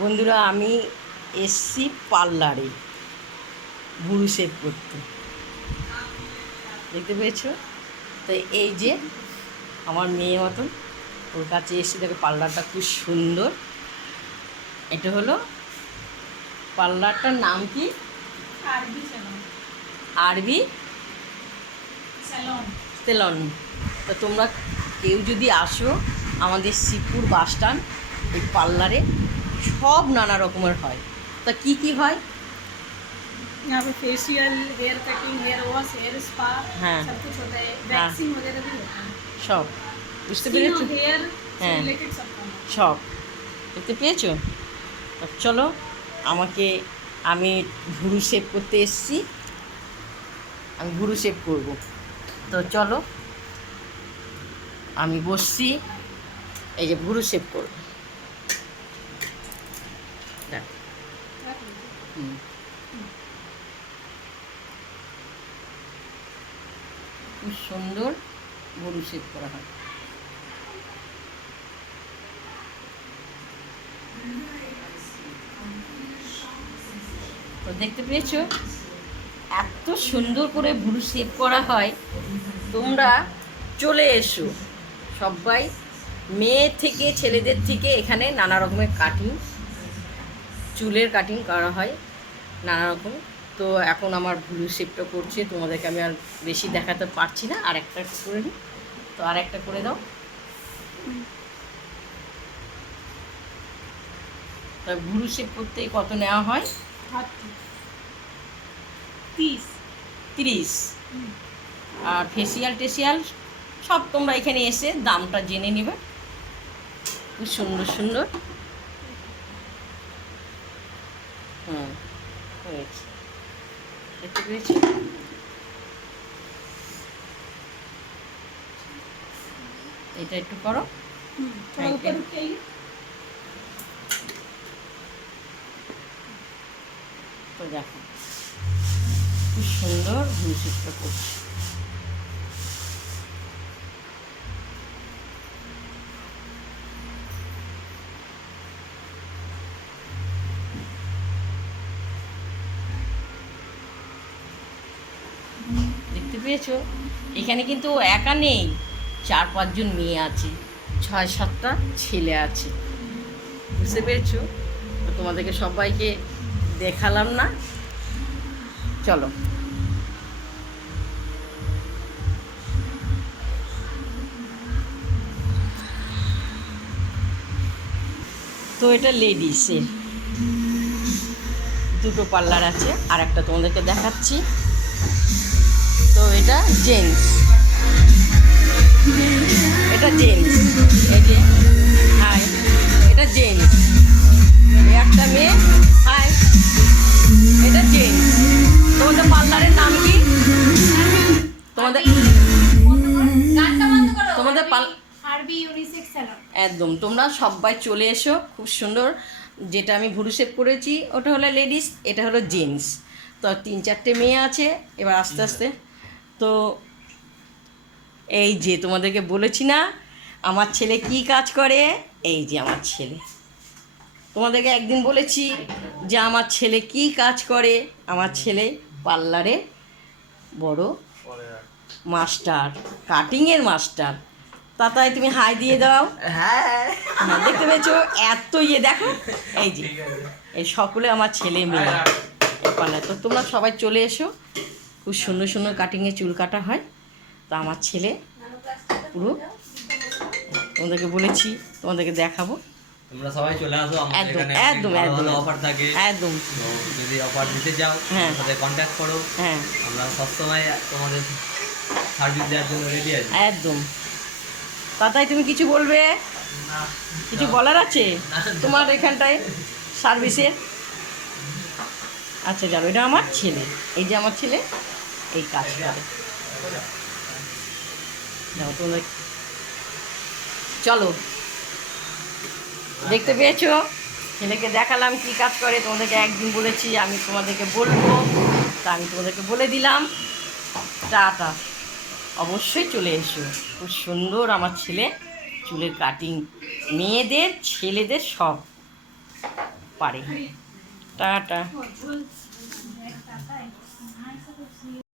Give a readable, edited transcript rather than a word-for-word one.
বন্ধুরা, আমি এসছি পার্লারে ভুরু শেভ করতে। দেখতে পেয়েছো তো? এই যে আমার মেয়ে মতন ওর কাছে এসে দেখো, পার্লারটা খুব সুন্দর। এটা হলো পার্লারটার নাম কি? আরবি সেলন। তো তোমরা কেউ যদি আসো আমাদের শিবপুর বাস স্ট্যান্ড, এই পার্লারে সব নানা রকমের হয়। তা কি কি হয়? यहाँ पे facial, hair cutting, hair wash, hair spa, हाँ सब कुछ होता है। हाँ वैक्सिंग वगैरह भी होता है। সব বুঝতে स्किन পেরেছো? और हेयर से হ্যাঁ, रिलेटेड सब काम होता সব দেখতে পেয়েছো? তা চলো, আমি ভুরু শেভ করতে এসেছি, আমি ভুরু শেভ করব। তো চলো, আমি বসছি, এই যে ভুরু শেভ করব। দেখ, है। হুম, খুব সুন্দর ভুরু শেভ করা হয়। তো দেখতে পেয়েছো এত সুন্দর করে ভুরু শেভ করা হয়। তোমরা চলে এসো সবাই, মেয়ে থেকে ছেলেদের থেকে এখানে নানা রকমের কাটিং, চুলের কাটিং করা হয় নানা রকম। তো এখন আমার ভুরু শেভটা করছে, তোমাদেরকে আমি আর বেশি দেখাতে পারছি না। আর একটা করে নিই, তো আর একটা করে দাও। তা ভুরু শেভ করতে কত নেওয়া হয়? 30। 30। আর ফেসিয়াল টেসিয়াল সব তোমরা এখানে এসে দামটা জেনে নেবে। খুব সুন্দর সুন্দর। হুম, হয়েছে, দেখতে পেয়েছি। এটা একটু করো। थोड़ा ऊपर उठाइए। তো দেখো খুব সুন্দর মিউজিকটা করছে। দেখতে পেয়েছো? এখানে কিন্তু ও একা নেই, 4-5 জন মেয়ে আছে, 6-7টা ছেলে আছে। বুঝতে পেরেছো? তো তোমাদেরকে সবাইকে দেখালাম না, চলো। তো এটা লেডিসের দুটো পার্লার আছে, আর একটা তোমাদেরকে দেখাচ্ছি। তো এটা জেন্টস, এটা জেন্টস, এই যে হাই, এটা জেন্টস, একটা মেয়ে, হাই, এটা জেন্টস। তোমাদের পার্লারের নাম কি? তোমাদের তোমাদের আরবি ইউনিসেক্স স্যালন। একদম, তোমরা সবাই চলে এসো। খুব সুন্দর। যেটা আমি ভুরু শেভ করেছি ওটা হলো লেডিস, এটা হলো জেন্টস। তো 3-4টে মেয়ে আছে। এবার আস্তে আস্তে, তো এই যে তোমাদেরকে বলেছি না আমার ছেলে কি কাজ করে, এই যে আমার ছেলে। তোমাদেরকে একদিন বলেছি যে আমার ছেলে কি কাজ করে। আমার ছেলে পার্লারে বড় মাস্টার, কাটিংয়ের মাস্টার। তাই তুমি হাই দিয়ে দাও। হ্যাঁ, দেখতে পেয়েছো? এত দেখো, এই যে এই সকলে আমার ছেলে মেয়ে এই পার্লার। তো তোমরা সবাই চলে এসো, খুব সুন্দর সুন্দর কাটিংয়ে চুল কাটা হয়। তো আমার ছেলে পুরো, তোমাদেরকে বলেছি তোমাদেরকে দেখাবো। তোমরা সবাই চলে আসো, আমাদের একদম এখানে একদম ভালো একদম ভালো অফার থাকে। একদম, তো যদি অফার দিতে চাও হ্যাঁ, আমাদের সাথে কন্ট্যাক্ট করো। হ্যাঁ, আমরা সবসময় তোমাদের সার্ভিস দেওয়ার জন্য রেডি আছি। একদম। তাই তুমি কিছু বলবে? কিছু বলার আছে তোমার এখানটায় সার্ভিসের? আচ্ছা যাবো। এটা আমার ছেলে, এই যে আমার ছেলে এই কাজ করে। যাও তোমরা, চলো। দেখতে পেয়েছো? ছেলেকে দেখালাম কি কাজ করে। তোমাদেরকে একদিন বলেছি আমি তোমাদেরকে বলবো, তা আমি তোমাদেরকে বলে দিলাম। টাটা, অবশ্যই চলে এসো। খুব সুন্দর আমার ছেলে চুলের কাটিং, মেয়েদের ছেলেদের সব। পারে। টাটা।